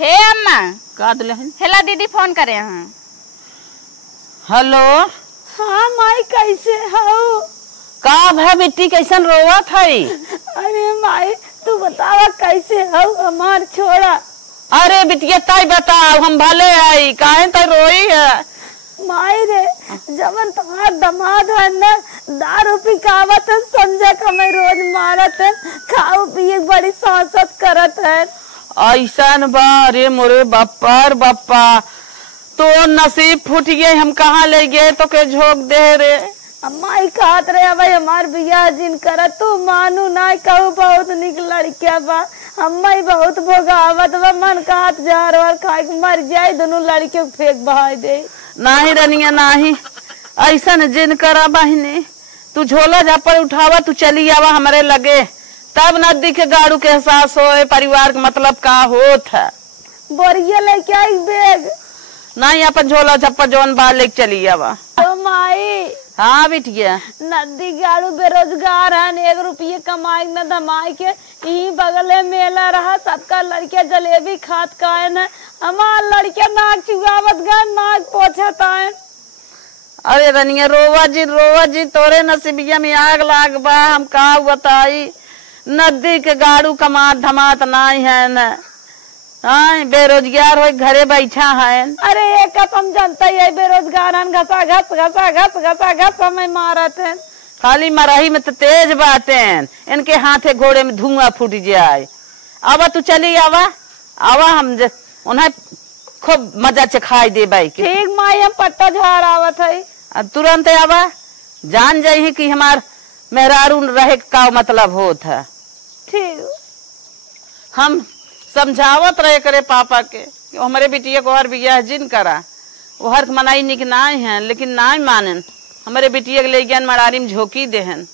हे अम्मा का दुल्हन? हेला दीदी फोन करे हैं। हेलो। हाँ माई कैसे हो? का भा बेटी कैसन रोवत है? अरे माई तू बतावा कैसे हो हमार छोड़ा? अरे बिटिया ताई बताओ हम भले आई काहे तो रोई है। माई रे जबन तुम्हार दमाद है ना दारू पिकावत है समझा का मैं रोज मारत है खाओ पिए बड़ी सांसत करत है। ऐसन बा रे मोरे बाप्पा तो नसीब फूट गए हम कहाँ ले गए तो के झोंक दे रे। अम्मा ही कहत रहे भाई हमार बियाह जिन करत तू मानू ना कहू बहुत निक लड़किया बा। अम्मा ही बहुत भोगावत बा मन कहत जहर वर खाए के मर जाए दोनों लड़के फेंक बहा दे। नाही रनिया नाही ऐसन जिन करा बहिनी तू झोला झापड़ उठावा तू चली आवा हमारे लगे तब नदी के गाड़ू के एहसास हो परिवार का मतलब का होत है। बोरिया लेके आई बैग नहीं अपन झोला झप्पड़ जौन बाल लेके चली आवा। तो माई हाँ बिटिया नदी गाड़ू बेरोजगार है 1 रुपये कमाई न धमाई के यही बगल मेला रहा सबका लड़किया जलेबी खात कायन है हमार लड़किया नाक चुगावत गए नाक पोछत आए। अरे रनिया रोवा जी तोरे नसीबिया में आग लाग बा हम का बताई नदी के गाड़ू कमात धमात नहीं है न हाँ बेरोजगार हो घरे बैठा है। अरे एक हम जनता है बेरोजगार घसा हमें मारत है। खाली मराही में तो तेज बातें इनके हाथे घोड़े में धुआं फूट जाए। आवा तू चली आवा हम उन्हें खूब मजा चखाई दे बाई के। ठीक माई हम पट्टा झाड़ आवत है तुरंत आवा जान जाई कि हमार मेहरारू रहे का मतलब होत है। ठीक हम समझावत रहे करे पापा के कि हमारे बिटिया को हर बियाह जिन करा वो हर मनाई निक नाई है लेकिन नाई मानन हमारे बिटिया के ले गया मड़ारी में झोंकी देहन।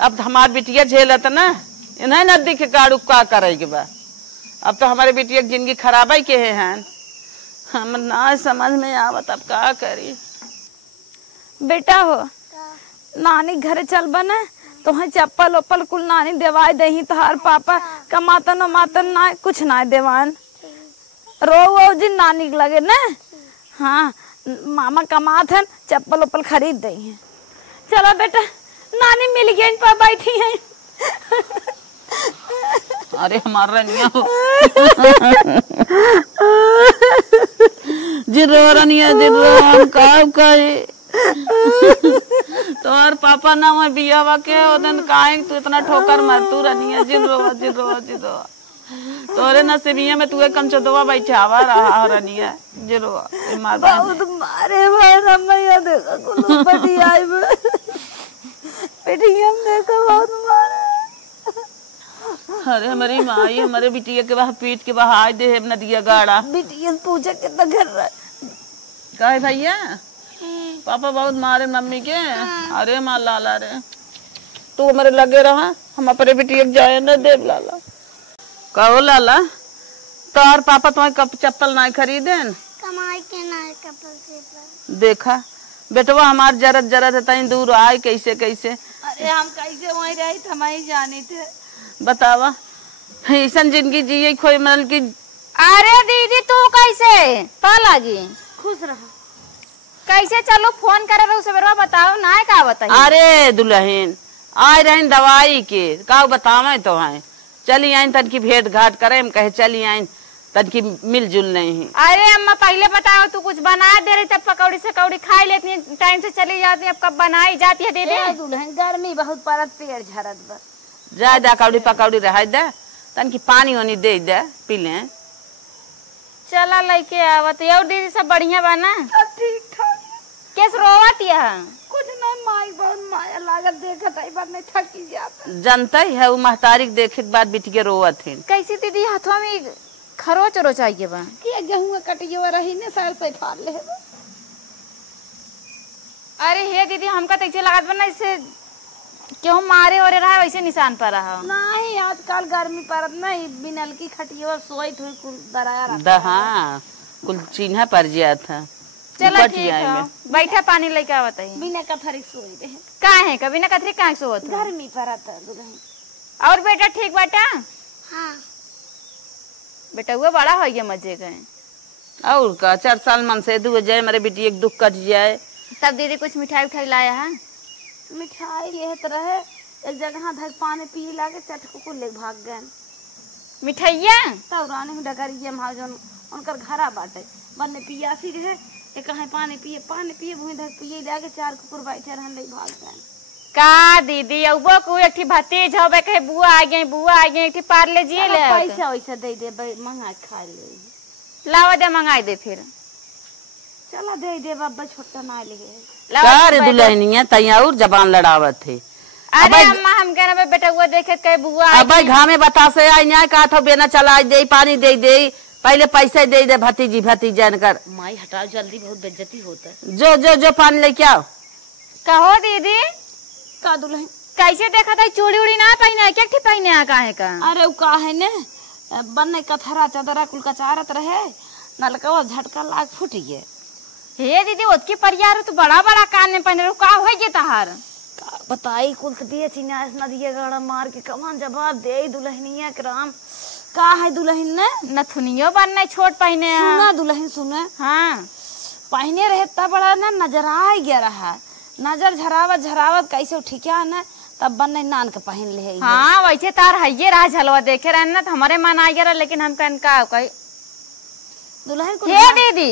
अब हमार बिटिया झेलत ना इन्हें नदी के गाड़ू का करे बा। अब तो हमारे बिटिया की जिंदगी खराब ही के हैं हम ना समझ में आवत अब का करी। बेटा हो नानी घर चल बना तुम्हें चप्पल ओप्पल कुल नानी देवाई दही तोहार पापा कमातन उमातन ना कुछ ना देवान रो जिन नानी लगे न। हाँ मामा कमात है चप्पल ओप्पल खरीद दही है। चलो बेटा नानी मिल गई इन पर बैठी है। अरे हमारा रनिया जिरो रनिया जिरो हम का तोहर पापा ना मैं बियावा के ओदन काहे तू इतना ठोकर मार तू रनिया जिरो तोरे नसीबिया में तू कंचो दवा बैठावा रहा रनिया जिरो मार बहुत मारे भाई रमैया देखा कुल बड़ी आई बेटी हम देखा बहुत मारे। अरे हमारी माई हमारे बिटिया के बाहर पीट के बहाई दे नदिया गाड़ा। बिटिया पूछे कितना घर रहा काहे भैया पापा बहुत मारे मम्मी के। अरे माँ लाला रे तू हमारे लगे रहा हम अपने बिटिया जाए न देव लाला कहो लाला तोर पापा तुम्हें कप चप्पल ना खरीदे कमाई के ना कपल देखा बेटवा हमार जरत है तई दूर आए कैसे। अरे हम कैसे वहीं रही थे हमें जाने थे बतावा ऐसा जिंदगी जिये कोई मन की। अरे दीदी तू कैसे तो लगी खुश रहा कैसे चलो फोन करे रहो सवेरा बताओ ना का बताइए। अरे दुल्हन आए रहे दवाई के का बतावे तो है चली आई तन की भेंट घाट करे हम कहे चली आई तन की मिलजुल नहीं। अरे अम्मा पहले बताओ तू कुछ बना दे रही तब पकौड़ी सकौड़ी खा लेती है टाइम से चली जाती है अब कब बनाई जाती है दीदी। दुल्हन गर्मी बहुत परत पेड़ झरत बा जा दा कौड़ी पकौड़ी रह दे तन की पानी वानी दे दे पी ले। चला लेके आवत और दीदी सब बढ़िया बना सब ठीक ठाक कैस रोवत है कुछ नहीं माई बहुत माया लागत देखत आई बात नहीं थकी जाता जनता है वो महतारी देखे के बाद बिटिया रोवत है। कैसी दीदी हाथों में खरोच रोचाइए बा कि गेहूं कटियो रही ने सर से फाड़ ले। अरे हे दीदी हमका तैसे लागत बना इससे क्यों मारे हो रहा है वैसे निशान पर रहा नहीं आजकल गर्मी परत नहीं बिनल की खटियो सोई थोड़ी कुल दराया रहा हाँ कुल चिन्ह पड़ गया था। चलो ठीक है बैठा पानी लेके आवत है बिना कथरी सोई रहे काहे कभी ना कथरी काहे सोवत गर्मी परत दुल्हन। और बेटा ठीक बेटा हाँ बेटा हुआ बड़ा हो गया मजे गए। और का 4 साल मन से दू जाए मेरे बेटी एक दुख कट जाए। तब दीदी कुछ मिठाई उठाई लाया है? मिठाई ये तरह एक जगह धर पानी पी लाके चटको को ले भाग गए। मिठाइया तब रानी में डगरिया महाजन उनकर घरा बाटे बन्ने पियासी रहे एक कहीं पानी पिए भूमि धर पिए लाके 4 कुकुर बैठे रहन ले भाग गए। का दीदी अबो को एक भतीज होबे कहे बुआ आ गई एक पार्ले जी ले पैसा वैसा दे दे मंगा खा ले लावा दे मंगाई दे फिर चला दे दे बाबा छोटा ना ले का रे दुल्हनिया तैया और जबान लड़ावत थे। अरे अम्मा हम कह रहे बेटा हुआ देखे कहे बुआ अब घामे बता से आई न्याय का थो बेना चला दे पानी दे दे पहले पैसे दे दे भतीजी भतीजन कर माई हटाओ जल्दी बहुत बेइज्जती होता है। जो पानी लेके आओ। कहो दीदी का दुल्हन कैसे देखा था चूड़ी उड़ी ना पहने क्या ठीक पहने आ काहे का? अरे उ का है ने बन्ने कथरा चदरा कुल कचारत रहे नलका झटका लाग फूट गए। हे दीदी ओतकी परियार तो बड़ा बड़ा कान में पहने का हो गए तहार बताई कुल दिए चिन्यास न दिए गड़ा मार के कमान जवाब दे दुल्हनिया कराम का है दुल्हन ने नथुनियो बनने छोट पहने सुना दुल्हन सुने हाँ पहने रहे तब बड़ा ना नजर आ गया रहा नजर झरावत कैसे ठिका न तब बनने नान के पहन ले। हाँ वैसे तार हइये रहा झलवा देखे रहे ना तो हमारे मन आ गया लेकिन हम कहन का कही दुल्हन को हे दीदी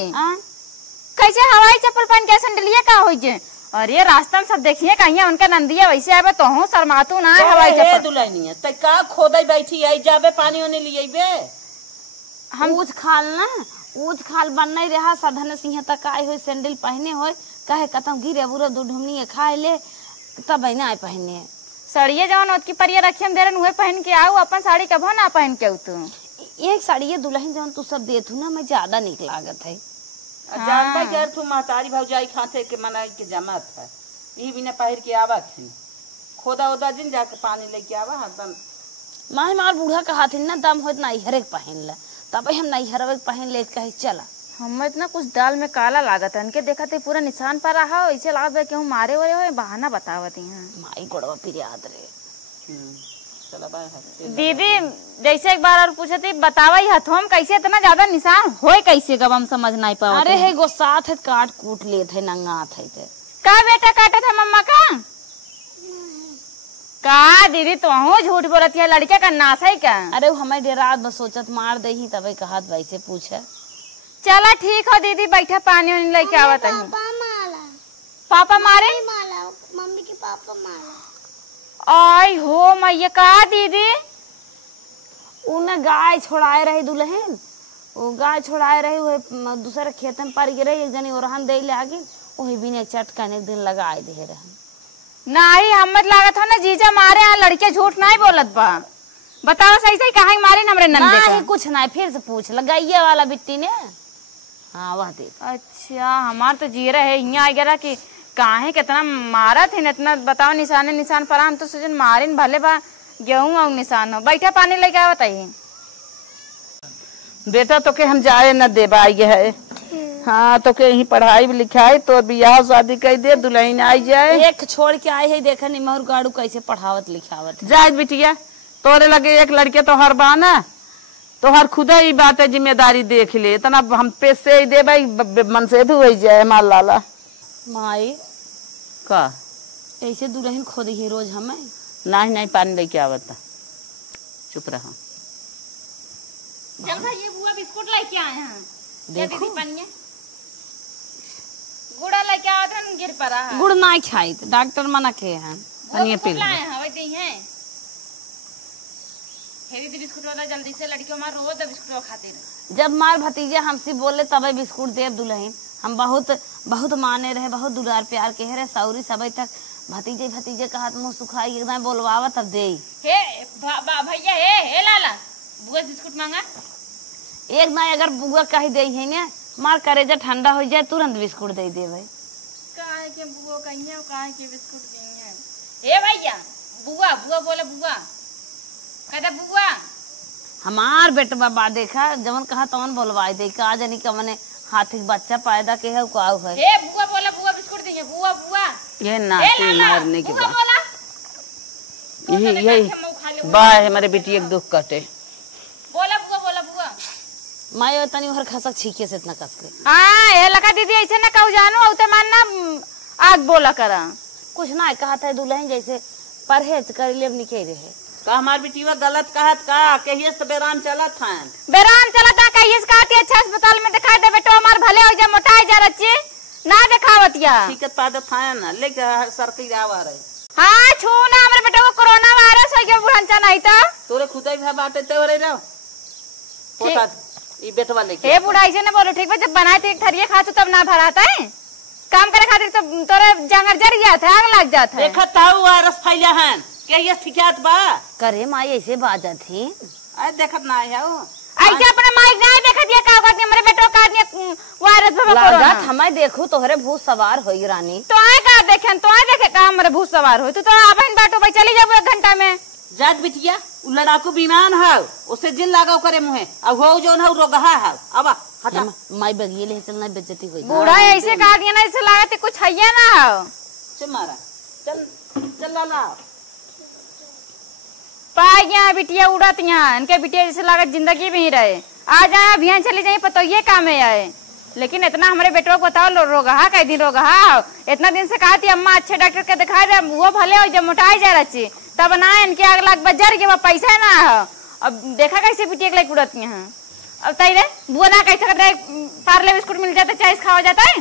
कैसे हवाई चप्पल पहन के सैंडलिया का हो गए? अरे रास्ता में सब देखिए कहीं उनका नंदिया वैसे आवे तो हूँ शर्मातू ना हवाई चप्पल दुल्हनिया त का खोदई बैठी आई जाबे पानी होने लिए बे हम ऊज खाल बन नहीं रहा साधन सिंह तक आए हो सैंडल पहने हो कहे कतम गिरे बुरा दूढ़नी खाए ले तब ना आए पहने साड़िये जवन ओतकी परिया रखी हम दे रहे पहन के आओ अपन साड़ी कभो ना पहन के तू एक साड़ी दुल्हन जवन तू सब देथू ना मैं ज्यादा निक लागत है। जानबा यार तू महतारी भौजाई खाते के मनाई के जमात है यही बिना पहिर के आवत है खोदा ओदा दिन जाके पानी लेके आवा हरदम माही मार बूढ़ा कहा थी ना दम होत नहीं हरे पहन ले तब हम नहीं हरवे पहन ले कहे चला हम इतना कुछ दाल में काला लागत है इनके देखा थे पूरा निशान पर रहा हो ऐसे लागत कि हम मारे वाले हो बहाना बतावती हैं माई गोड़वा फिर याद रे। दीदी जैसे एक बार और पूछे थी बतावा हथोम कैसे इतना ज्यादा निशान होए कैसे कब हम समझ नहीं पाओ। अरे है गोस्सा थे काट कूट ले थे नंगा थे का बेटा काटा था मम्मा का दीदी तो झूठ बोलती है लड़के का नाश है क्या? अरे हमें रात बस सोचत मार दे ही तब कहत वैसे पूछे चला ठीक हो दीदी बैठा पानी वानी लेके आवत है। पापा मारे मम्मी के पापा मारा आई हो मैया का दीदी उन्हें गाय छोड़ाए रही दुल्हन वो गाय छोड़ाए रही वो दूसरे खेत में पड़ गई एक जनी ओरहन दे लागे वही बिना चटकन एक दिन लगाए दे रहे नहीं हमत लागत हो ना जीजा मारे यहाँ लड़के झूठ नहीं बोलत बा बताओ सही सही कहा मारे हमरे नंदे नहीं कुछ नहीं फिर से पूछ लगाइए वाला बिट्टी ने हाँ वह दे। अच्छा हमार तो जी रहे यहाँ आ गया कि काहे कितना मारा थे इतना बताओ निशान पर हम तो सोचन मारिन भले बा गेहूं और निशान हो बैठा पानी लेके आ बताइए बेटा तो के हम जाए न दे बाई है हाँ तो के यही पढ़ाई लिखाई तो बियाह शादी कर दे दुल्हन आई जाए एक छोड़ के आए है देखा निमहर गाड़ू कैसे पढ़ावत लिखावत जाए बिटिया तोरे लगे एक लड़के तो हर बाना तो हर खुदा ही बात है जिम्मेदारी देख ले इतना हम पैसे ही दे भाई मन से धो जाए माल लाला माई का ऐसे दुल्हन खोद ही रोज हमें नहीं पानी लेके आवता चुप रहा चल भाई ये बुआ बिस्कुट लेके आए हैं देखो पनिया गुड़ा लेके आए थे गिर पड़ा है गुड़ नहीं खाई डॉक्टर मना के हैं पनिया पी लाए हैं वही दी हैं हेरी बिस्कुट वाला जल्दी से लड़कियों मार रोज बिस्कुट खाते रहे जब मार भतीजे हमसे बोले तब बिस्कुट देव दुल्हन हम बहुत माने रहे बहुत दुलार प्यार के रहे सौरी सब तक भतीजे का हाथ मुंह सुखाई एकदम बोलवावा तब दे हे भैया हे लाला बुआ बिस्कुट मांगा एक ना अगर बुआ कही दे है ने मार करेजा ठंडा हो जाए तुरंत बिस्कुट दे देवे काहे के बुआ कहिए काहे के बिस्कुट देंगे हे भैया बुआ बोले बुआ कहता बुआ हमार बेटवा बा देखा जवन कहा तवन बोलवाई दे का जानी का मने हाथी बच्चा पैदा के है का है हे बुआ बोला बुआ बिस्कुट देंगे बुआ ये नाती मारने के बुआ बाद यही बा हमारे बेटी एक दुख कटे बोला बुआ माई तनी हर खसक छीके से इतना कस के। हाँ ये लगा दीदी ऐसे ना कहू जानू औते मानना आग बोला करा कुछ ना कहा था दुल्हन जैसे परहेज कर ले निके रहे का हमार बिटिया गलत कहत का कहिए तो बेराम चलत है बेराम चला था कहिए कहती अच्छा अस्पताल में दिखा दे बेटो हमार भले हो जा मोटा जा रच्ची ना दिखावतिया ठीक पादत है ना लेके सरकी आवा रहे। हाँ छू ना हमारे बेटा को कोरोना वायरस हो गया बुढ़ांचा नहीं था तोरे खुदाई भा बाटे तो रे रहो पोता ई बेटवा लेके हे बुढ़ाई से ना बोलो ठीक है जब बनाए थे थरिये खा तब ना भराता है काम करे खातिर तो तोरे जंगर जर गया था आग लग जाता है देखत ताऊ वायरस फैला है के ये शिकायत बा करे माई ऐसे बाजा थी आ देखत ना है ऐसे अपने माइक ना देखत ये का करती हमारे बेटो का वायरस बाबा लागत कोरोना हमें देखो तोहरे भूत सवार होई रानी तो आए का देखे तो आए देखे का हमारे भूत सवार हो तू तो अपन बाटो पे चली जाबो 1 घंटा में जात बिटिया उ लड़ाकू विमान है उसे जिन लगाओ करे मुहे अब हो जोन है रोगहा है अब हटा माई बगिए ले चलना बेइज्जती होई बूढ़ा ऐसे कह दिया ना ऐसे लागत कुछ है ना हो चल मारा चल चल लाला पाई गया बिटिया उड़त यहाँ इनके बिटिया जैसे लागत जिंदगी में ही रहे आ जाए अभियान चली जाए पता ये काम में आए लेकिन इतना हमारे बेटों को बताओ रोगहा कई दिन रोगहा इतना दिन से कहा थी अम्मा अच्छे डॉक्टर के दिखा दे वो भले हो जब मोटाई जा रही तब ना इनके आग लाख बजर के वो पैसा ना हो अब देखा कैसे बिटिया के लिए उड़त यहाँ अब तई रे वो ना कैसे कर पार्ले बिस्कुट मिल जाता चाय खावा जाता है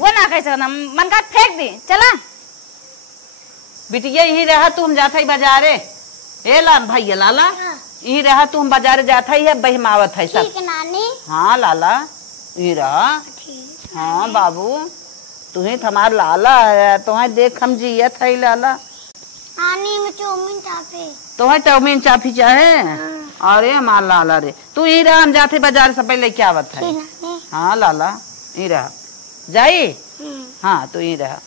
वो ना कैसे करना मन का फेंक दी चला बिटिया यही रहा तू हम जाता ही बाजारे ए लाल भैया लाला यही रहा तू हम बाजारे जाता ही है बहमावत है सब ठीक है नानी। हाँ लाला यही रहा हाँ बाबू तू ही हमार लाला है तुम्हें देख हम जियत है लाला नानी में चौमिन चापे तुम्हें चाउमीन चाफी चाहे अरे हमार लाला रे तू यही रहा हम जाते बाजार से पहले क्या आवत है नानी। हाँ लाला यही रहा जाई हाँ तू यही रहा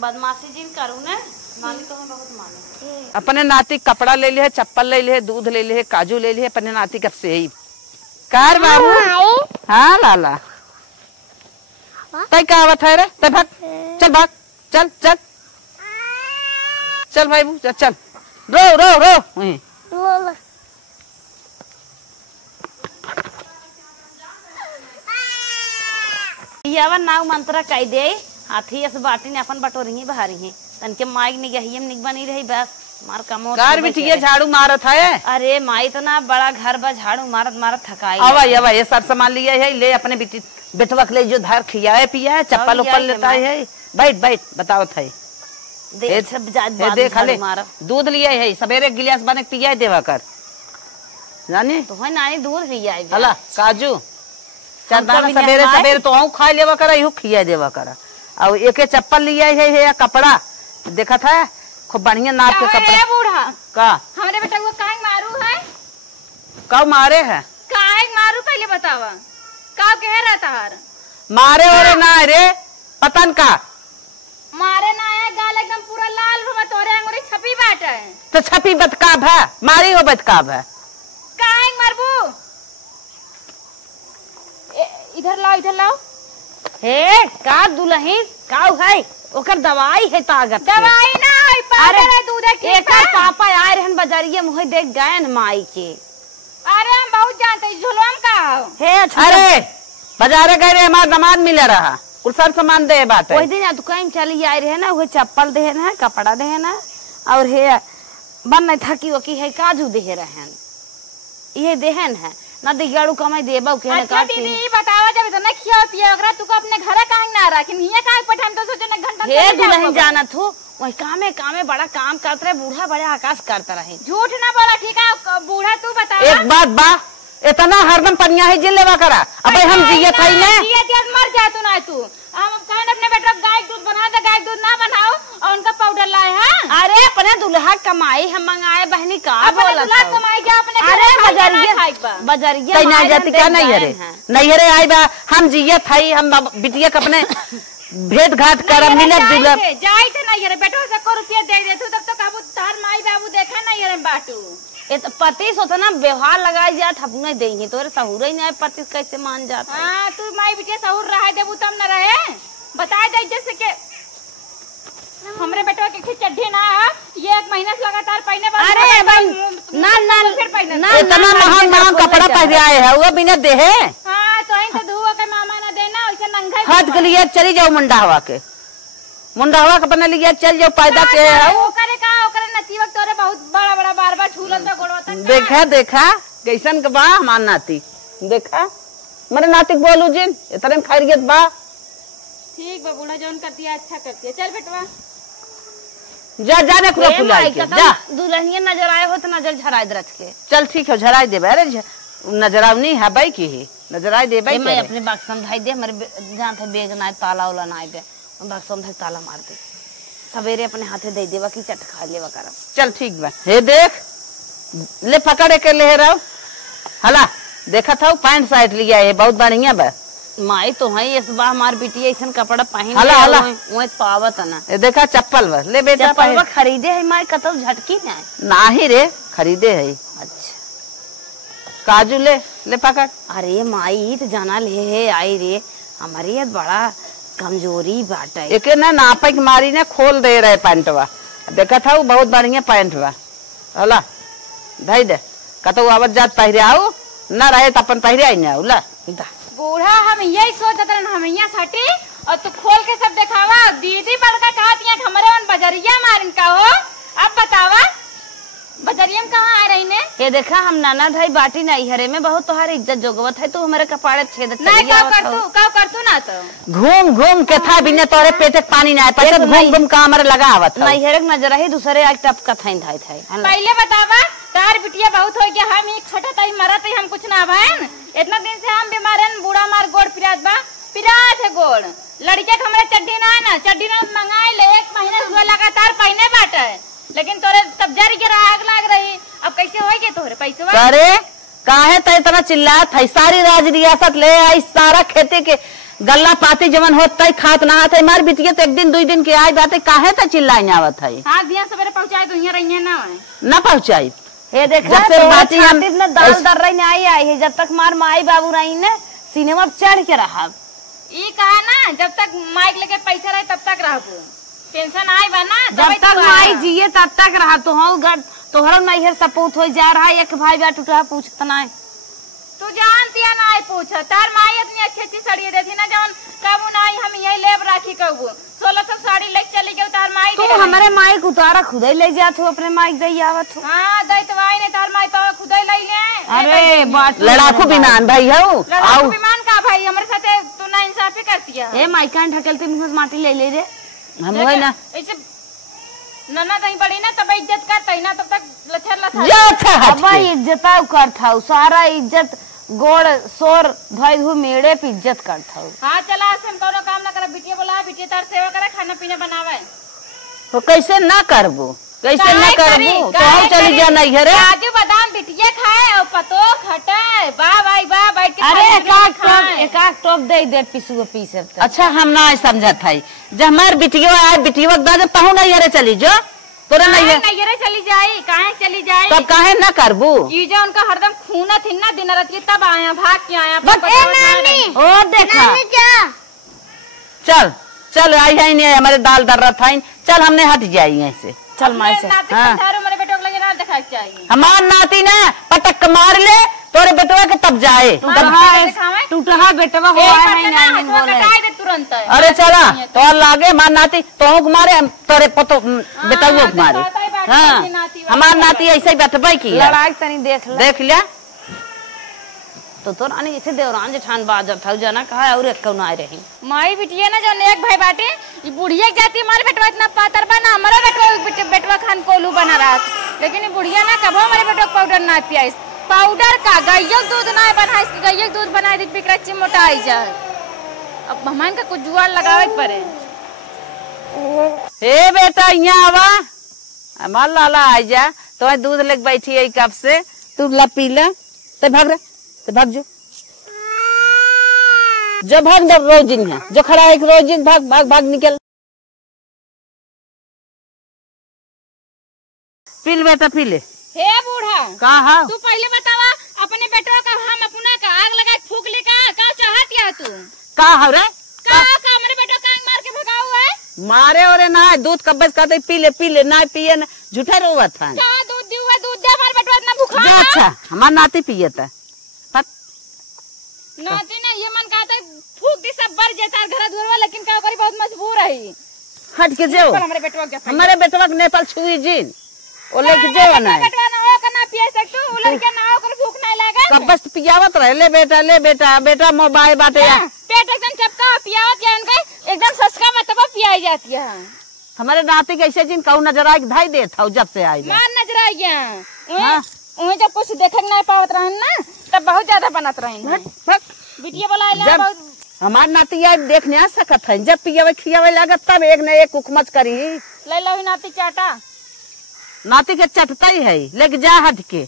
बदमाशी जिन करू ने नानी तो हम बहुत माने अपने नाती कपड़ा ले ले चप्पल ले ले दूध ले ले काजू ले ले अपने नाती कब से ही कार बाबू हाँ लाला तय क्या आवत है रे तय भाग चल भाग चल चल चल भाई चल चल रो रो रो वहीं बोल यावा नाव मंत्रा कह दे हाथी ऐसे बाटी ने अपन बटोरी बाहरी है तन के माइक ने गही निक बनी रही बस मार कमो कार बिटिया झाड़ू मारत है अरे माई तो ना बड़ा घर बा झाड़ू मारत मारत थकाई आवा ये सब सामान लिया है ले अपने बेटवा के लिए जो धार खियाए पिया है चप्पल उप्पल लेता है बैठ बैठ बताओ था देख ले दूध लिया है सवेरे गिलास बने पिया देवा कर जानी तो है नानी दूध लिया है हला काजू चार दाना सवेरे सवेरे तो आऊं खा लेवा करा यू खिया देवा करा और एक चप्पल लिया है या कपड़ा देखा था खूब बढ़िया नाप के कपड़ा बूढ़ा का हमारे बेटा को काहे मारू है कब मारे है काहे मारू पहले बतावा का कह रहा तार मारे और ना रे पतन का मारे ना है गाल एकदम पूरा लाल हुआ तोरे अंगूरी छपी बैठे है तो छपी बतकाब है मारी हो बतकाब है काहे मारबू इधर लाओ हे का दुल्हन का है ओकर दवाई है ताकत दवाई ना है पागल है दूध के एकर पापा आए रहन बाजारिये मुहे देख गए न माई के अरे हम बहुत जानते झुलवाम का हे अरे बाजारे गए हमारा दामाद मिले रहा कुल सब सामान दे बात ओई दिन दुकान चली आई रहे ना वो चप्पल देहन है कपड़ा देहन है और हे बन नहीं थकी वकी है काजू देह रहन ये देहन है ना दिगाड़ू कमाई देबा के ना अच्छा दीदी ई बतावा जब इतना खिया पिया ओकरा तू को अपने घरे काहे ना रखिन हिया काहे पठाम तो सोचे ना घंटा हे दुल्हन जानत हो वही कामे बड़ा काम करते रहे बूढ़ा बड़ा आकाश करता रहे झूठ ना बोला ठीक है बूढ़ा तू बता एक बात बा इतना हरदम पनिया है जिल लेवा करा अबे हम जियत है ने जियत मर जा तू ना तू हम कहन अपने बेटा गाय दूध बना दे गाय दूध ना बनाओ और उनका पाउडर लाए हैं अरे अपने दुल्हा कमाई हम मंगाए बहनी का अपने दुल्हा कमाई के अपने अरे बजरिया ना जाती क्या नहीं हरे नहीं हरे आई बा हम जियत है हम बिटिया के अपने भेंट घाट कर मिलत जुलत जाई थे नहीं हरे बेटो से को रुपया दे दे तू तब तो काबू तार माई बाबू देखा नहीं हरे बाटू पति सोता ना व्यवहार लगाई जात अपने दे ही तोरे सहूर ही नहीं पति कैसे मान जाता हां तू माई बिटिया सहूर रहा देबू तब न रहे बता दे जैसे के हमरे बेटवा के चड्ढी ना है, ये 1 महीना से लगातार पहने वाला। अरे भाई ना ना फिर पहने ना इतना महंग महंग कपड़ा पहने आए है वो बिना देहे हाँ तो ही तो धुआ के मामा ना देना वैसे नंगा हद के लिए चली जाओ मुंडा हवा के बना लिया चल जाओ पैदा के ओकरे का ओकरे नती वक्त तोरे बहुत बड़ा बड़ा बार छूलन तो गोड़वा तक देखा देखा कैसन के बा हमार नाती देखा मेरे नाती बोलू जिन इतने खैरियत बा। ठीक बा बूढ़ा जौन करती है अच्छा करती है। चल बेटवा जा जाने को फुलाई के जा दुल्हनिया नजर आए हो तो नजर झराए रच के चल ठीक है झराई दे अरे नजर आवनी है बाई की ही नजर आई दे बाई मैं अपने बाग समझाई दे हमारे जहाँ थे बेग ना ताला उला ना दे बाग समझाई ताला मार दे सवेरे अपने हाथे दे देवा की चट खा लेवा कर। चल ठीक बा हे देख ले पकड़े के ले रहो हला देखा था पैंट शर्ट लिया है बहुत बढ़िया बा माई तो है इस बार हमार बिटी ऐसा कपड़ा पहन हला हला वो पावत ना ये देखा चप्पल बा ले बेटा चप्पल खरीदे है माई कतौ झटकी ना नाही रे खरीदे है। अच्छा काजू ले पकड़। अरे माई तो जाना ले आई रे हमारी बड़ा कमजोरी बाटा है एक ना नापे की मारी ने खोल दे रहे पैंटवा देखा था वो बहुत बढ़िया पैंट बा हला धई दे कतो आवत जात पहरे आओ न रहे तो अपन पहरे आई ना ला बूढ़ा हम यही सोचत रहन हम यहाँ सटी और तू खोल के सब दिखावा दीदी बड़का कहती है हमारे मन बजरिया मारन का हो। अब बतावा बजरिया में कहाँ आ रही ने ये देखा हम नाना भाई बाटी नहीं हरे में बहुत तुम्हारी इज्जत जोगवत है तू हमारे कपाड़े छेद नहीं कब कर तू ना तो घूम घूम के था बिना तोरे पेटे पानी ना आए घूम घूम का हमारे लगा आवत नहीं हेरक नजर है दूसरे आज टप का थाई थाई थाई पहले बतावा तार बिटिया बहुत हो गया हम एक खटत आई मरत हम कुछ ना भाई इतना दिन से हम बीमार है बूढ़ा मार गोड़ पिरात है गोड़ लड़के हमारे चड्डी ना चड्डी ना मंगाए ले 1 महीना से लगातार पहने बाटे लेकिन तोरे तब जरी के आग लाग रही अब कैसे होएगे तोरे पैसे अरे काहे तो इतना चिल्लात है सारी राज रियासत ले आई सारा खेती के गल्ला पाती जवन होता खात ना है मार बिटिया तो 1 दिन 2 दिन के आई बात काहे तो चिल्लाई आवत है। हाँ दिया सवेरे पहुंचाए तो यहाँ रही ना पहुंचाई ये देखा तो हम दाल दर रही आई आई है जब तक मार माई बाबू रही ने सिनेमा चढ़ के रहा ये कहा ना जब तक माइक लेके पैसा रहे तब तक रह टेंशन आए बा ना जब तक माई जिये तब तक रहा तो हो तोहरा नहीं है सपूत हो जा रहा है एक भाई बा टूटा पूछता ना तू जानती है ना पूछ तार माई इतनी अच्छी अच्छी साड़ी देती ना जौन कबू ना हम यही लेब राखी कबू 1600 साड़ी लेके चली गई तार माई तो हमारे माई को उतारा खुद ही ले जात हो अपने माई दई आवत हो। हां दैतवाई ने तार माई तो खुद ही ले ले अरे बात लड़ाकू विमान भाई हो लड़ाकू विमान का भाई हमारे साथे तू ना इंसाफी करती है ए माई कान ढकेलते मुंह माटी ले ले रे हम होय ना ऐसे नन्ना कहीं पड़ी ना तब इज्जत करता ना तब तक लथर लथर जा अच्छा अब इज्जत कर था सारा इज्जत गोड़ सोर धोई धु मेड़े पे इज्जत कर था। हां चला से हम कोनो काम ना करे बिटिया बोला बिटिया तार सेवा करे खाना पीना बनावे तो कैसे ना करबो कैसे ना करबो तो हम चली जा नहीं रे काजू बादाम बिटिया खाए और पतो खटाए वाह भाई वाह बैठ के अरे एक टॉप दे पिसु पीस। अच्छा हम ना समझत है जब हमार बिटिया आए बिटिया दा जब तहु नहीं रे चली जो तोरे नहीं रे चली जाई काहे चली जाई तब काहे ना करबू ये जो उनका हरदम खूना थी ना दिन रात तब आया भाग के आया ए नानी ओ देखा नानी जा चल आई है नहीं हमारे दाल दर रहा था चल हमने हट जाई ऐसे चल माई से हमारे बेटो को लगे ना दिखा चाहिए हमार नाती ना पटक मार ले तोरे बेटवा के तब जाए टूटा बेटवा हो बोले तुरंत। अरे चला तो लागे मार नाती तो मारे तोरे पतो बेटवा के मारे। हाँ हमार नाती ऐसे ही बैठबे की लड़ाई तनी देख लिया तो रानी जैसे देवरान जेठान बाजत था जाना कहा और एक कौन आए रही माई बिटिया ना जो एक भाई बाटे ये बुढ़िया जाती हमारे बेटवा इतना पातर बना हमारा बेटवा खान कोलू बना रहा लेकिन ये बुढ़िया ना कब हमारे बेटवा पाउडर ना पिया पाउडर का गैया दूध ना बना इसकी गैया दूध बना दी बिकरा मोटाई जाए अब हमारे का कुछ जुआर लगावे पड़े। हे बेटा यहाँ आवा हमार लाला आ जा तो दूध लेके बैठी है कब से तू ला पी ला तो भाग रहा तो भाग जो भाग जब रोजिन है जो खड़ा है रोजिन भाग भाग भाग निकल पी ले बेटा पी ले। हे बूढ़ा कहा तू पहले बतावा अपने बेटवा का हम अपना का आग लगा फूक ले का चाहत या तू कहा रे का हमरे बेटवा का मार के भगाओ है मारे और ना दूध कब्बस कहते पी ले ना पिए ना झूठा रोवा था। कहाँ दूध दिया, दूध दे, हमारे बेटवा इतना भूखा है। अच्छा हमार नाती पिए था नाती ना ये मन कहते फूक दी सब बर जाता घर दूर, लेकिन क्या करी बहुत मजबूर है। हट के जाओ हमारे बेटवा के हमारे बेटवा के नेपाल छुई जिन ओ लेके जाओ ना बेटवा ना हो करना पिए सकतू, उ लड़के ना हो कर भूख नहीं लगे। कब्बस पियावत रहे ले बेटा मोबाइल बाटे या पेट एकदम चपका पियावत या इनका एकदम सस्का मतलब पियाई जाती है। हमारे नाती कैसे जिन कहू नजर आई धाई दे था जब से आई मान नजर आ गया। हाँ। उन्हें जब कुछ देखे नहीं पावत रहन ना तब बहुत ज्यादा बनत रहन। बिटिया बोला जब बहुत हमार नाती यार देखने आ सकत है जब पियावे खियावे लागत तब एक न एक उखमच करी ले लो नाती चाटा। नाती के चटता ही है लेके जा हट के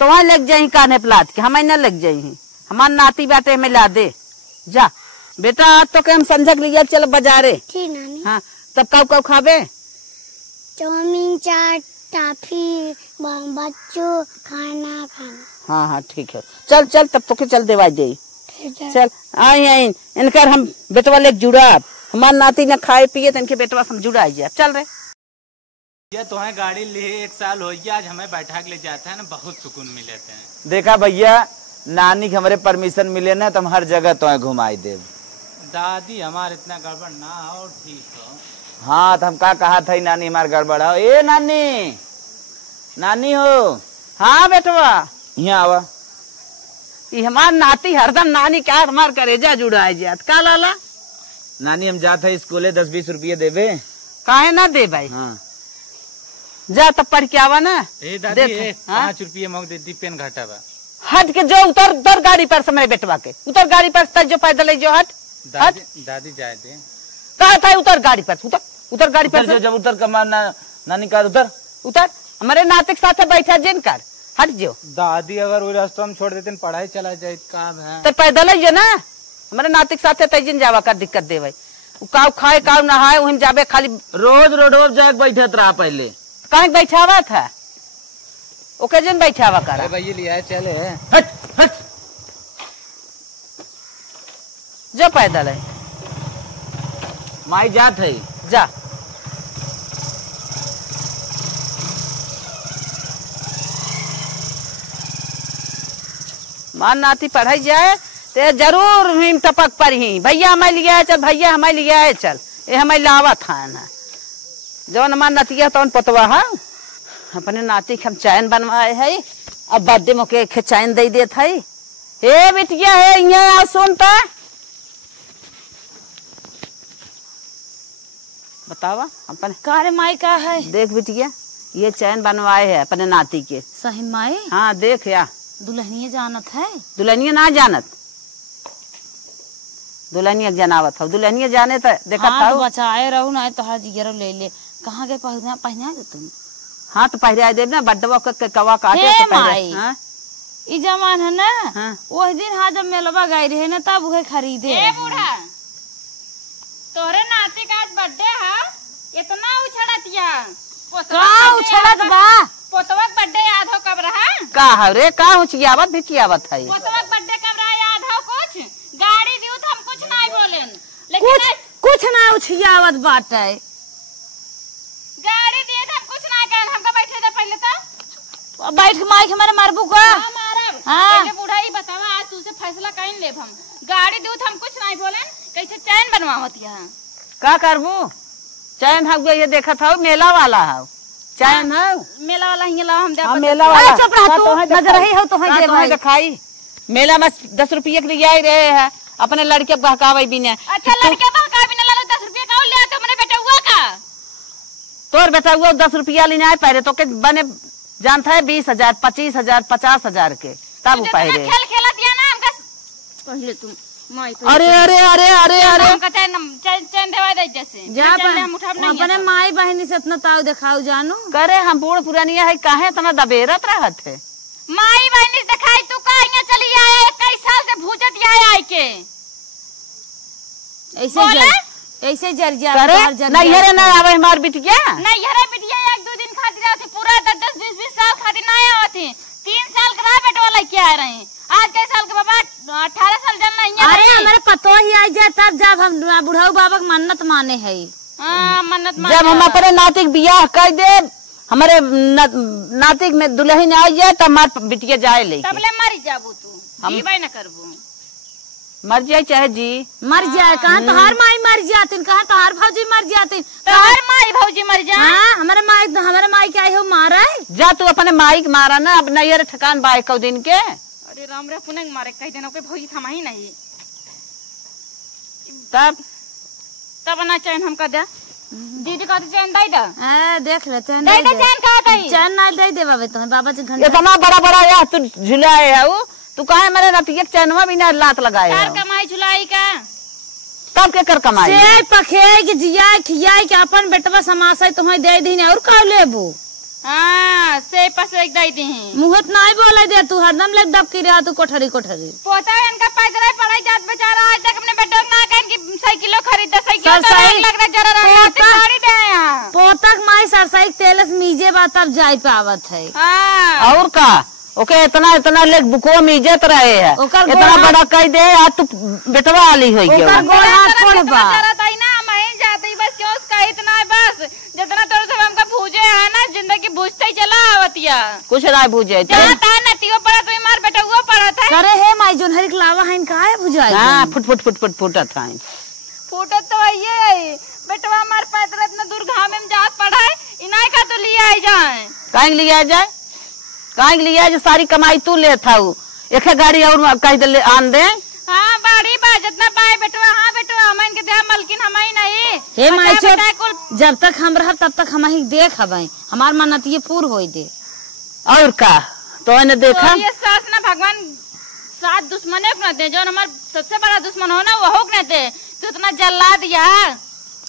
तो वहाँ लग जाही कान्हे पलाट के हमें न लग जाही हमार नाती बाटे में ला दे जा बेटा आज तो के हम संझक लिया चल बाजारे। ठीक नानी। हाँ तब कब खाबे? चाउमीन चाट टाफी बच्चों खाना। हाँ ठीक है चल तब तो के चल देवाई दे चल आई इनकर हम बेटवा ले जुड़ा हमार नाती न खाए पिए तो इनके बेटवा हम जुड़ा जाए चल रहे। ये तो है गाड़ी ले 1 साल हो गया आज हमें बैठा के ले जाता है ना बहुत सुकून मिले थे। देखा भैया नानी के हमारे परमिशन मिले ना तो हम हर जगह तो घुमाई दे। दादी हमारे इतना गड़बड़ ना हो ठीक हो। हाँ तो हम का कहा था नानी हमारे गड़बड़ हो। ए नानी हो। हाँ बेटवा यहाँ आवा। ये हमार नाती हरदम नानी क्या हमार करेजा जुड़ाए जात का लाला। नानी हम जाते है स्कूले 10-20 रुपये देवे। काहे ना दे भाई। हाँ जा तब पढ़ के आवा ना। ए दादी 5 रुपये मग दे दी पेन घाटा बा। हट के जो उतर गाड़ी पर समय बेटवा के उतर गाड़ी पर जो पैदल जो हट दादी जाए दे कहा था उतर गाड़ी पर उतर गाड़ी पर जब उतर कमा नानी का उतर हमारे नाते के साथ बैठा जिन कर हट जो। दादी अगर वो रास्ता हम छोड़ देते पढ़ाई चला जाए काम है तो पैदल जो ना हमारे नाते के साथ तैजिन जावा कर दिक्कत देवे काव खाए काव नहाए वहीं जाबे खाली रोज जाके बैठत रहा पहले कहीं बैठावा था ओके जन बैठावा कर भैया लिया चले हट जो पैदल है माई जात है जा। मान नाती पढ़ाई जाए तो जरूर हिम टपक पर ही भैया हमें लिया चल भैया हमें लिया चल ये हमें लावा था ना जवन हमार नतिया तो पतवा है अपने नाती के हम चैन बनवाए है अब बर्थडे मौके चैन दे देत है। हे बिटिया है यहाँ सुनता बतावा अपने कारे माई का है। देख बिटिया ये चैन बनवाए है अपने नाती के। सही माई। हाँ देख या दुल्हनिया जानत है। दुल्हनिया ना जानत दुल्हनिया जनावत हो दुल्हनिया जाने तो देखा था बचाए रहू ना तो हर जिगर ले कहाँ गए पहना दे तुम। हाँ तो पहरे दे ना बड्डवा के कवा काटे तो पहरे। हाँ? ई जमान है ना। हाँ? वही दिन हाँ जब मेलवा गई रहे ना तब उहे खरीदे। ए बूढ़ा तोरे नाती का आज बर्थडे है इतना उछड़तिया का उछड़त बा। पोतवा बर्थडे याद हो कब रहा का रे का उचियावत भी चियावत है पोतवा बर्थडे कब रहा याद हो कुछ गाड़ी दियो तो हम कुछ नहीं बोलेन लेकिन कुछ ना उछियावत बाटे गाड़ी दिए तो हम कुछ नहीं कहन हमको बैठे थे पहले तो बैठ के माई के हमारे मारबू का। मारब हाँ। पहले बूढ़ा ही बतावा आज तुझसे फैसला कहीं लेब हम गाड़ी दियो तो हम कुछ नहीं बोलेन कैसे चैन बनवावत यहाँ का करबू चैन हम ये देखा था मेला वाला है चैन है मेला वाला ही लाओ हम हाँ, मेला वाला चुप रह तू नजर ही हो तो है तो दिखाई मेला में 10 रुपये के लिए आई रहे हैं अपने लड़के बहकावे भी ने। अच्छा लड़के बहका भी ना लो 10 रुपये का ले तो मैंने बेटा हुआ का तोर बेटा हुआ 10 रुपया लेने आए पहले तो के बने जानता है 20,000 25,000 50,000 के तब पहले खेल खेला दिया ना हमका पहले तुम माई अरे अरे अरे अरे अरे हमका चैन देवा दे जैसे जा हम उठा नहीं अपने माई बहनी से इतना ताव दिखाऊ जानू करे हम बूढ़ पुरानिया है काहे इतना दबेरत रहत है माई बहनी दिखाई तू का यहाँ चली आया 21 साल से भूजत आया के ऐसे जर जा करे नहीं हरे ना आवे हमार बिटिया नहीं हरे बिटिया 1-2 दिन खातिर आती पूरा 10-20 साल खातिर ना आती 3 साल का बेटा वाला क्या आ रहे हैं आज के साल के बाबा 18 साल जन नहीं अरे हमारे पतो ही आ जाए तब जब हम बुढ़ाऊ बाबा की मन्नत माने है हाँ, मन्नत मान जब हम अपने नातिक बियाह कर दे, हमारे नातिक में दुल्हन आ जाए तब हमारे बिटिया जाए ले तबले मर जाबू तू, जीवे न करबू। मर जाए चाहे जी मर जाए। कहाँ तोहार माई मर जाती, कहाँ तोहार भौजी मर जाती। तोहार माई भौजी मर जाए। हाँ, हमारे माई क्या हो मारा है। जा तू अपने माई के मारा ना, अब नैयर ठकान बाय कौ दिन के। अरे राम रे पुणे मारे कह देना के भौजी थमा ही नहीं। तब ना चैन हम कर दे दीदी का चैन दे दे। देख ले चैन दे दे, चैन कहाँ गई? चैन ना दे दे बाबे तुम्हें बाबा जी घंटा। इतना बड़ा बड़ा या तू झुलाए है वो, तू कहे मेरे नतिया के चैनवा भी ना लात लगाए तार कमाई झुलाई का तब के कर कमाई से पखे के जिया खियाई के अपन बेटवा समासाई तुम्हें दे दी और का लेबू। हाँ, से पस एक दे दी मुहत नहीं बोले दे तू, हरदम लग दब की रहा तू कोठरी कोठरी। पोता है इनका पैदल पढ़ाई जात बेचारा आज तक अपने बेटों ना कह कि साइकिलो खरीद दे, साइकिल तो एक लग रहा जरा रात गाड़ी दे यहाँ। पोतक माई सरसाई तेलस मीजे बा तब जाई पावत है। हाँ, और का ओके इतना लेक बुको में इज्जत रहे है, ओकर इतना बड़ा कह दे आज तू बेटवा वाली होई गयो। ओकर गोड़ हाथ कोड़बा बस क्यों उसका इतना है, बस जितना तोर सब हमका भूजे है ना, जिंदगी भूजते ही चला आवतिया कुछ ना भूजे जाता नतियो पड़ा तो मार बेटा वो पड़ा था। करे हे माई जोन हरिक लावा है इनका है बुझाई। हां फुट फुट फुट फुट फुटत है, फूटत तो ये बेटवा मार पैदल इतना दूर घाम में जात पड़ा है, इनाय का तो लिया ही जाए। काहे लिया जाए, काहे लिया जो सारी कमाई तू ले था एक गाड़ी और कह दे आन दे। हाँ, बाड़ी बा जितना पाए बेटवा। हाँ बेटवा हम इनके दे मलकिन हम ही नहीं। हे माई चोट जब तक हम रह तब तक हम ही देख हबाई, हमार मन्नत ये पूर होई दे। और का तो ने देखा तो ये सास ना भगवान साथ दुश्मन को न दे, जो हमार सबसे बड़ा दुश्मन हो ना वो हो न दे। तो इतना जला दिया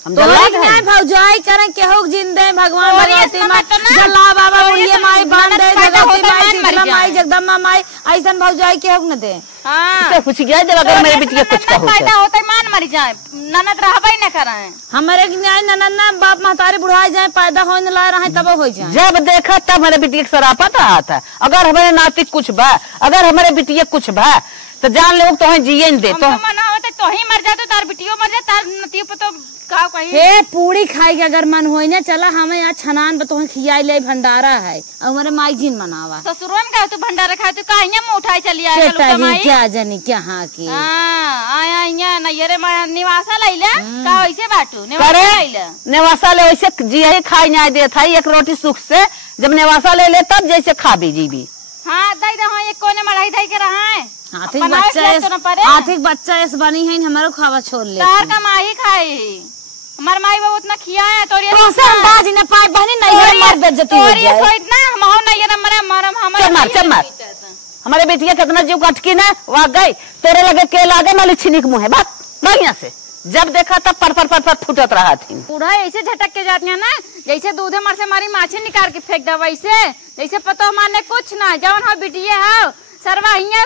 हम तो नहीं भौजाई करें के हो जिंदे भगवान भगवती माई जल्ला बाबा बुढ़िया माई बांध दे जगती माई शीतला माई जगदम्बा माई ऐसन भौजाई के हो न दे। हाँ, कुछ गया जरा अगर मेरे बिटिया कुछ कहो फायदा होता है मान मर जाए, ननद रहबे न करे। हमारे न्याय ननद ना बाप महतारे बुढ़ाई जाए पैदा होने ला रहे तब हो जाए। जब देखा तब मेरे बिटिया सरापत आता है। अगर हमारे नाती कुछ बा, अगर हमारे बिटिया कुछ बा तो जान लोग तो जिये न दे तो मना होता तो ही मर जाते, तार बिटियो मर जाए, तार नतियो पे तो का कही। हे पूरी खाई के अगर मन होई ना चला हमें यहाँ छनान पे तो खियाई ले भंडारा है और हमारे माई जिन मनावा ससुरो में का तू भंडारा खाए तो कहीं में उठाई चली आए क्या जानी क्या हाँ की। आया यहाँ नैयरे निवासा लैला का वैसे बाटू नेवासा ले वैसे जिया खाई नहीं देता है एक रोटी सुख से, जब नेवासा ले ले तब जैसे खा भी जी भी। हाँ दई दे, हाँ एक कोने मड़ाई दई के रहा है। आर्थिक बच्चा ऐसे बनी है हमारे खावा छोड़ ले तार का माही खाई हमार माई बाबू उतना खिया है तोरी बाजी ने पाई बहनी नहीं मर बेइज्जती हो जाए। सोचना हम हो नहीं ना मरे मरम हमारे चमर हमारे बेटिया कितना जीव कटकी ना वहां गई तोरे लगे के लागे माली छिनिक मुंह है बात बढ़िया से जब देखा तब पर फुटत रहा थी। बूढ़ा ऐसे झटक के जाती है ना जैसे दूधे मर से मारी माछी निकाल के फेंक दे, वैसे जैसे पतो मारने कुछ ना जवन हो बिटिया हो सरवा हिया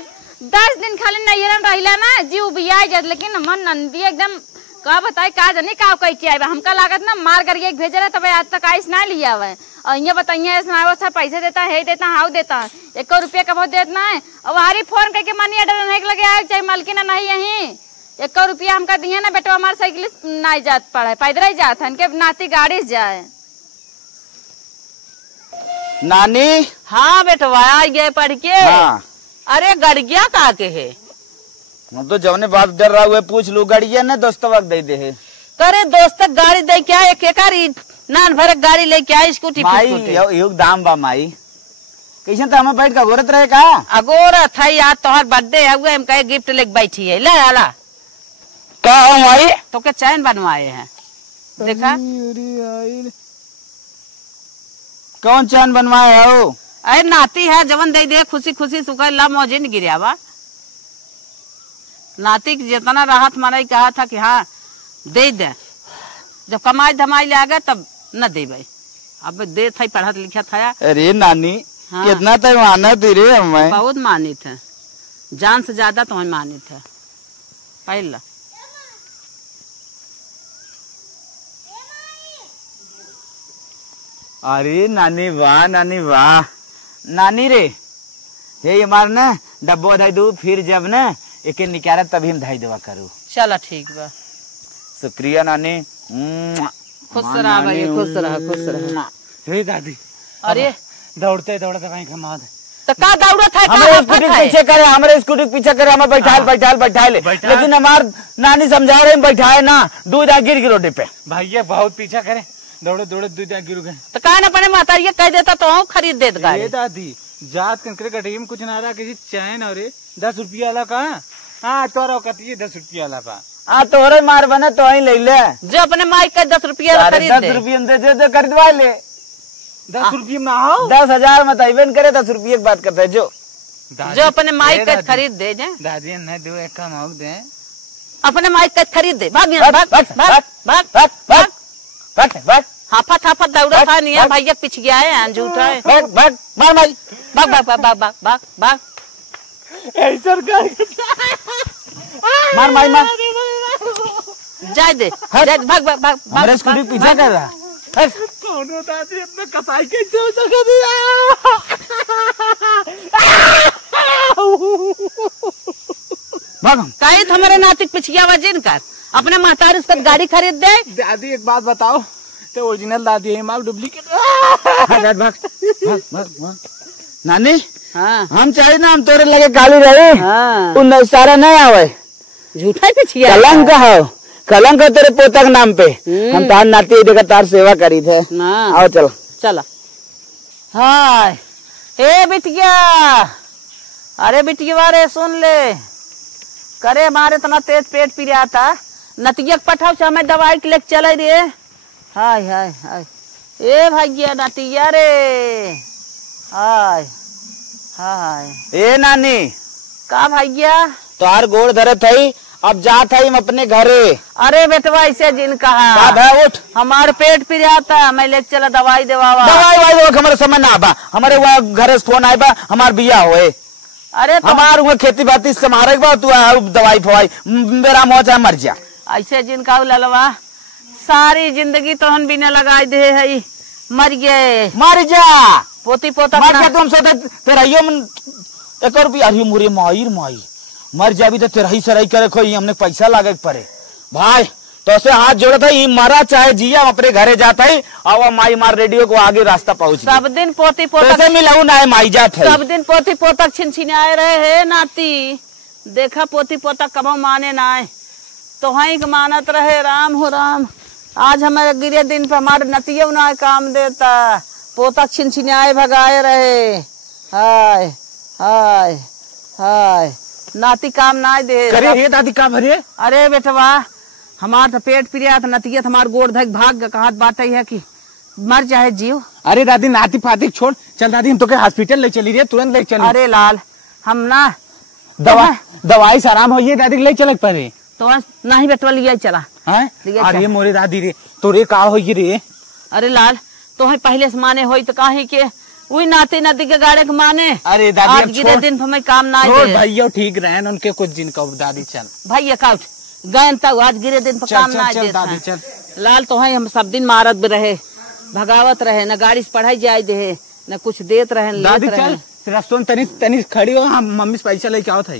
10 दिन खाली नैयरन रहिला ना जीव बिया जात, लेकिन मन नंदी एकदम का बताए का जाने का कह के आए हमका लागत ना मार करके एक भेज रहा तब आज तक आइस ना लिया हुआ है और ये बताइए अच्छा पैसे देता है देता हाउ देता 1 रुपया का बहुत देता है और हारी फोन करके मनी ऑर्डर नहीं लगे आए चाहे मालकिन नहीं यही 1 रुपया हमका दिए ना बेटा हमारे साइकिल नहीं जात पड़ा है पैदल ही जात है इनके नाती गाड़ी से जाए। नानी हाँ बेटवा आ गए पढ़ के। हाँ। अरे गड़िया का के है हम तो जवने बात डर रहा हुए पूछ लू गड़िया ना दोस्त वक्त दे दे करे दोस्त गाड़ी दे क्या एक एकारी नान भर गाड़ी लेके आए स्कूटी माई दाम बा माई कैसे तो हमें बैठ का गोरत रहे का अगोरा था यार तोहर बर्थडे है हम कहे गिफ्ट लेके बैठी है ले आला का माई तो के चैन बनवाए हैं देखा कौन चैन बनवाए हो अरे नाती है जवन दे दे खुशी खुशी सुखा ला मौजे नहीं गिरियावा नाती जितना राहत मारा कहा था कि हाँ दे दे जब कमाई धमाई ले आ गए तब न दे भाई अब दे था पढ़ा लिखा था। अरे नानी हाँ। कितना तो मानत रे हमें बहुत मानित है जान से ज्यादा तो हमें मानित है पहला अरे नानी वाह नानी रे हे हमार ना डब्बो धाई दू फिर जब ना एक निकाल तभी हम धाई देवा करू। चलो ठीक बा शुक्रिया नानी खुश रहा भैया, खुश रहा। हे दादी, अरे दौड़ते दौड़ते वहीं घमा दे। तो का दौड़त है, हमारे स्कूटी के पीछे करे, हमारे स्कूटी के पीछे करे, हमें बैठाए लेकिन हमार नानी समझा रहे बैठाए ना, दूध आ गिर रोडे पे। भैया बहुत पीछा करे, दौड़े दौड़े दूध गिर गए। तो का न अपने माता ये कह देता तो हम खरीद देत गाड़ी। ये दादी जात कंकरे गड्ढे में कुछ ना रहा, किसी चैन और 10 रुपया वाला का। हाँ तोरा कतिये 10 रुपया वाला पा। हाँ तोरे मार बने तो ही ले ले, जो अपने माई का 10 रुपया खरीद दे। 10 रुपये में दे खरीदवा ले। 10 रुपये में आओ, 10,000 मत आइबेन करे, 10 रुपये की बात करते है जो अपने माई का खरीद दे जे। दादी नहीं दो एक काम हो दे, अपने माई का खरीद दे। भाग भाग हाफत हाफत दौड़ा था नहीं है भैया, पिछ गया है झूठा है। भाग मार माई मार जाए दे, भाग हमारे स्कूटी पीछे कर रहा। कौन दादी अपने कसाई के जगह दिया। काहे हमारे नातिक पिछिया वजन कर, अपने महतारी उसका गाड़ी खरीद दे। दादी एक बात बताओ, तो ओरिजिनल दादी है माल डुप्लीकेट। भाग नानी। हाँ हम चाहे ना हम तोरे लगे काली रहे, हाँ उन सारा नहीं आवे, झूठा पिछिया कलंक हो, कलंक हो तेरे पोता के नाम पे। हम तार नाती देखा तार सेवा करी थे। आओ चलो चलो। हाय हे बिटिया, अरे बिटिया रे सुन ले, करे हमारे इतना तेज पेट पी रहा था, नतिया पठाओ से हमें दवाई के लेके चले रे। हाय हाय हाय ए भैया नतिया रे, हाय हाय ए नानी का भैया तार गोड़ धरे थई, अब जात है हम अपने घरे। अरे बेटवा ऐसे जिन कहा उठ, हमारे पेट पी रहा था, मैं लेके चला दवाई देवावा। दवाई हमारे समय ना बा, हमारे वहाँ घर से फोन आए बा, हमार बिया होए। अरे तो हमारे वहाँ खेती बाती समारे बा, तू दवाई फवाई मेरा मौत है मर जा। ऐसे जिनका ललवा सारी जिंदगी तो हम बिना लगाए दे है, मर गए। मर जा पोती पोता मर जा, तुम सोचा तेरा एक रुपया मुरे माई मर जाबी तो तेरा ही सराई करे खोई, हमने पैसा लागे पड़े भाई। तो से हाथ जोड़ा था, मरा चाहे जिया अपने घरे जाता है, और माई मार रेडियो को आगे रास्ता पहुंच। सब दिन पोती पोता मिलाऊ ना है माई जात है, सब दिन पोती पोता छिनछिनाए रहे है नाती। देखा पोती पोता कबो माने ना है, तो वही मानत रहे। राम हो राम, आज हमारे गिरे दिन पर हमारे नतिया ना काम देता, पोता छिनछिनाए भगाए रहे। हाय हाय हाय नाती काम ना दे। करे दादी काम भरे। अरे बेटवा हमार तो पेट पिरिया था, नतिया हमार गोड़ धक भाग कहा बात है कि मर चाहे जीव। अरे दादी नाती पाती छोड़, चल दादी हम तो के हॉस्पिटल ले चली रही, तुरंत ले चली। अरे लाल हम ना दवाई से आराम होइए दादी ले चल पड़े तो नहीं बेटवा लिया चला। अरे मोरे दादी रे तोरे का होइए रे। अरे लाल तो पहले से माने होई तो काहे के वही नाती नाती के गाड़े के माने। अरे दादी आज गिरे दिन हमें काम ना दे भैया ठीक रहे उनके कुछ दिन का। दादी चल भैया काउट गए तब आज गिरे दिन पर काम ना दे। दादी चल लाल तो हम सब दिन मारत भी रहे, भगावत रहे, न गाड़ी से पढ़ाई जाए दे न कुछ देत रहे। दादी चल रस्तों तनी खड़ी हो, हम मम्मी से पैसा लेके आओ था।